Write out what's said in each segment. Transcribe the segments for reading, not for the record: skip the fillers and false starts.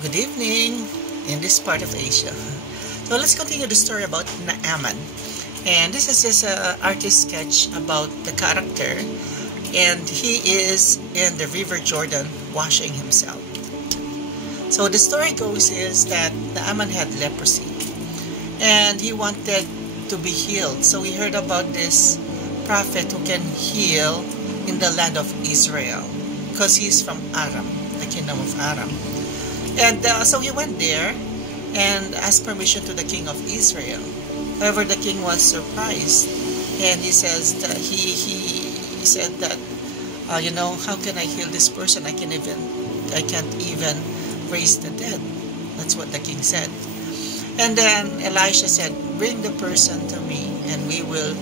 Good evening in this part of Asia. So let's continue the story about Naaman. And this is just an artist sketch about the character. And he is in the River Jordan washing himself. So the story goes is that Naaman had leprosy. And he wanted to be healed. So he heard about this prophet who can heal in the land of Israel. Because he's from Aram, the kingdom of Aram. And so he went there and asked permission to the king of Israel. However, the king was surprised, and he says that he said that how can I heal this person? I can't even raise the dead. That's what the king said. And then Elisha said, bring the person to me, and we will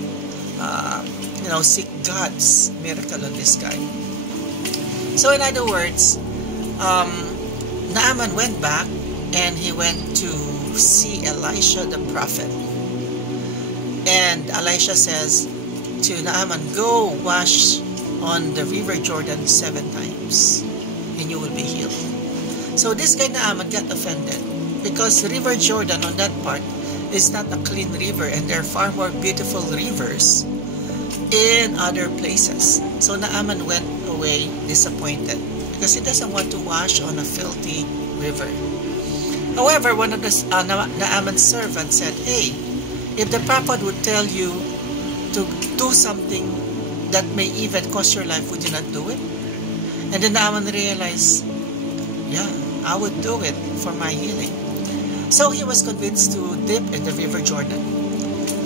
seek God's miracle on this guy. So in other words, Naaman went back and he went to see Elisha the prophet. And Elisha says to Naaman, go wash on the river Jordan 7 times and you will be healed. So this guy Naaman got offended because the river Jordan on that part is not a clean river, and there are far more beautiful rivers in other places. So Naaman went away disappointed because he doesn't want to wash on a filthy river. However, one of the Naaman's servants said, hey, if the prophet would tell you to do something that may even cost your life, would you not do it? And then Naaman realized, yeah, I would do it for my healing. So he was convinced to dip in the river Jordan.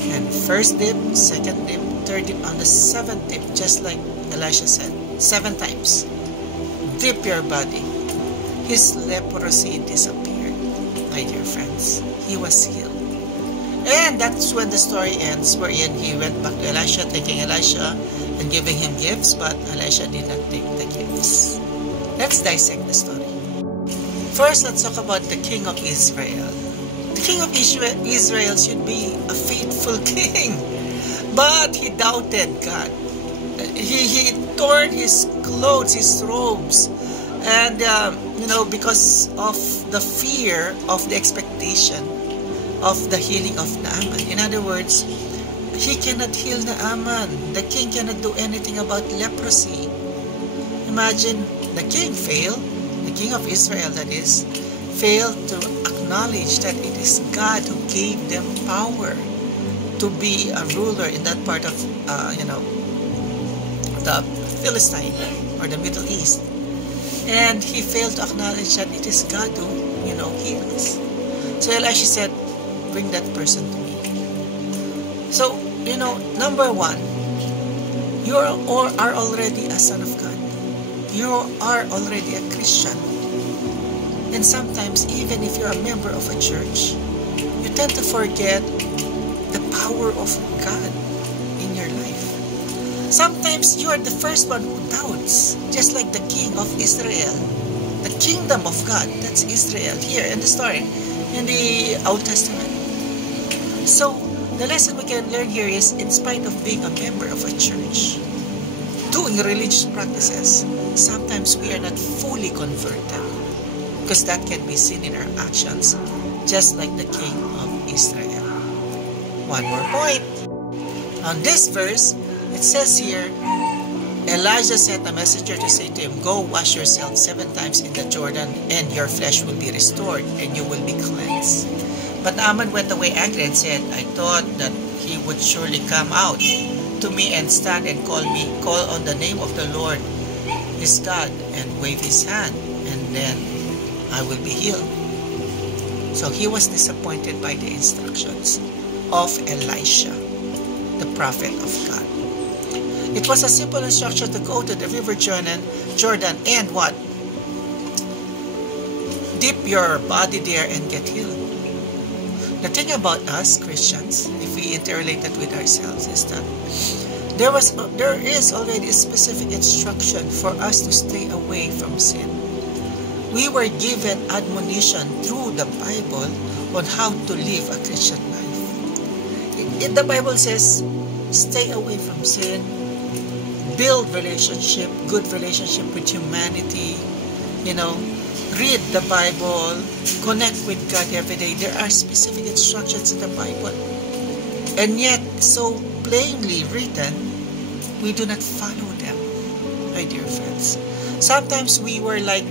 And first dip, second dip, third dip, on the 7th dip, just like Elisha said, 7 times. Dip your body. His leprosy disappeared, my dear friends. He was healed. And that's when the story ends, wherein he went back to Elisha, taking Elisha and giving him gifts, but Elisha did not take the gifts. Let's dissect the story. First, let's talk about the king of Israel. The king of Israel should be a faithful king, but he doubted God. He tore his clothes, his robes, and because of the fear of the expectation of the healing of Naaman. In other words, he cannot heal Naaman. The king cannot do anything about leprosy. Imagine, the king failed, the king of Israel that is, failed to acknowledge that it is God who gave them power to be a ruler in that part of the Philistine or the Middle East. And he failed to acknowledge that it is God who, heals. So Elisha said, bring that person to me. So, number one, you are already a son of God. You are already a Christian. And sometimes, even if you're a member of a church, you tend to forget the power of God in your life. Sometimes you are the first one who doubts, just like the king of Israel. The kingdom of God, that's Israel, here in the story, in the Old Testament. So, the lesson we can learn here is, in spite of being a member of a church, doing religious practices, sometimes we are not fully converted, because that can be seen in our actions, just like the king of Israel. One more point. On this verse, it says here, Elijah sent a messenger to say to him, go wash yourself 7 times in the Jordan, and your flesh will be restored, and you will be cleansed. But Naaman went away angry and said, I thought that he would surely come out to me and stand and call on the name of the Lord, his God, and wave his hand, and then I will be healed. So he was disappointed by the instructions of Elisha, the prophet of God. It was a simple instruction to go to the river Jordan and what? Dip your body there and get healed. The thing about us Christians, if we interrelate that with ourselves, is that there is already a specific instruction for us to stay away from sin. We were given admonition through the Bible on how to live a Christian life. The Bible says, stay away from sin, build relationship, good relationship with humanity, read the Bible, connect with God every day. There are specific instructions in the Bible. And yet, so plainly written, we do not follow them, my dear friends. Sometimes we were like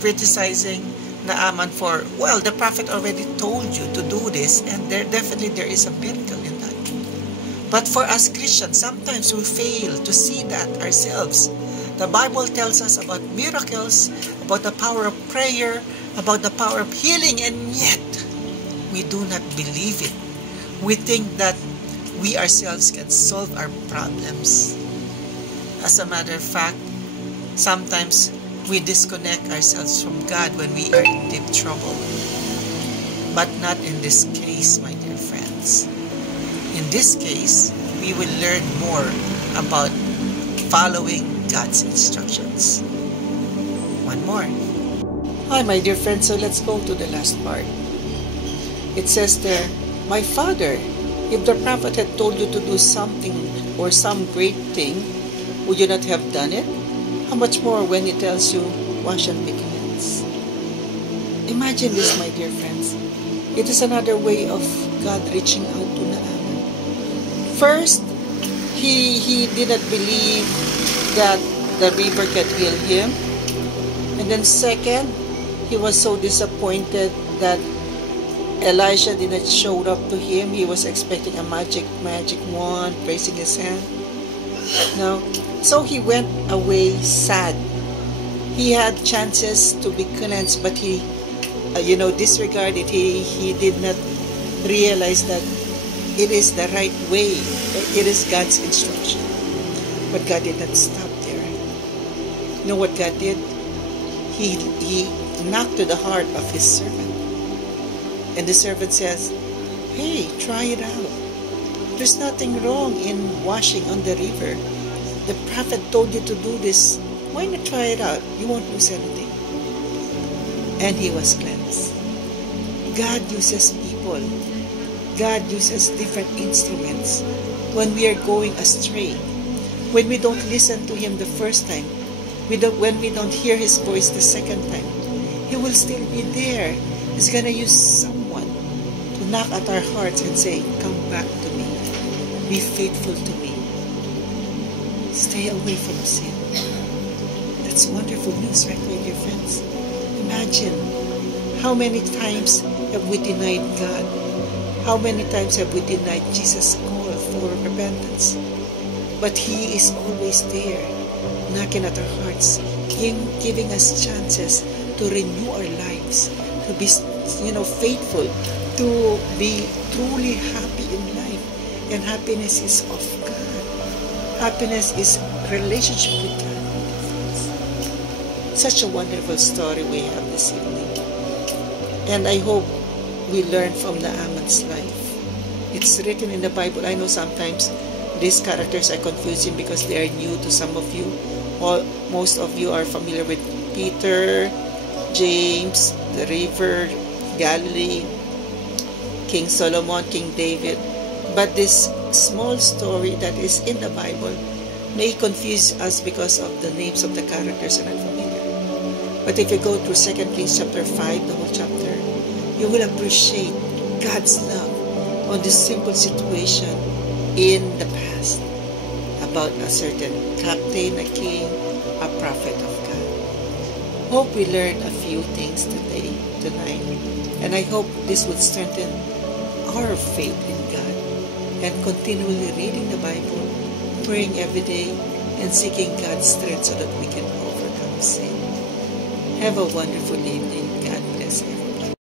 criticizing Naaman for, well, the prophet already told you to do this, and there is a miracle in that. But for us Christians, sometimes we fail to see that ourselves. The Bible tells us about miracles, about the power of prayer, about the power of healing, and yet we do not believe it. We think that we ourselves can solve our problems. As a matter of fact, sometimes we disconnect ourselves from God when we are in deep trouble. But not in this case, my dear friends. In this case, we will learn more about following God's instructions. One more. Hi, my dear friends. So let's go to the last part. It says there, my father, if the prophet had told you to do something or some great thing, would you not have done it? How much more when he tells you, wash and make amends? Imagine this, my dear friends. It is another way of God reaching out to Naaman. First, he did not believe that the river can heal him. And then second, he was so disappointed that Elisha did not show up to him. He was expecting a magic wand, raising his hand. No. So he went away sad. He had chances to be cleansed, but he, disregarded. He did not realize that it is the right way. It is God's instruction. But God did not stop there. You know what God did? He knocked to the heart of his servant. And the servant says, hey, try it out. There's nothing wrong in washing on the river. The prophet told you to do this. Why not try it out? You won't lose anything. And he was cleansed. God uses people. God uses different instruments when we are going astray. When we don't listen to him the first time. When we don't hear his voice the second time. He will still be there. He's going to use someone to knock at our hearts and say, come back to me. Be faithful to me. Stay away from sin. That's wonderful news, right, my dear friends? Imagine how many times have we denied God? How many times have we denied Jesus' call for repentance? But he is always there, knocking at our hearts, giving us chances to renew our lives, to be, faithful, to be truly happy in life. And happiness is of God. Happiness is relationship with God. Such a wonderful story we have this evening. And I hope we learn from Naaman's life. It's written in the Bible. I know sometimes these characters are confusing because they are new to some of you. Most of you are familiar with Peter, James, the river, Galilee, King Solomon, King David. But this small story that is in the Bible may confuse us because of the names of the characters are not familiar. But if you go through 2 Kings chapter 5, the whole chapter, you will appreciate God's love on this simple situation in the past about a certain captain, a king, a prophet of God. Hope we learned a few things tonight, and I hope this would strengthen our faith in God and continually reading the Bible, praying every day, and seeking God's strength so that we can overcome sin. Have a wonderful evening. God bless you.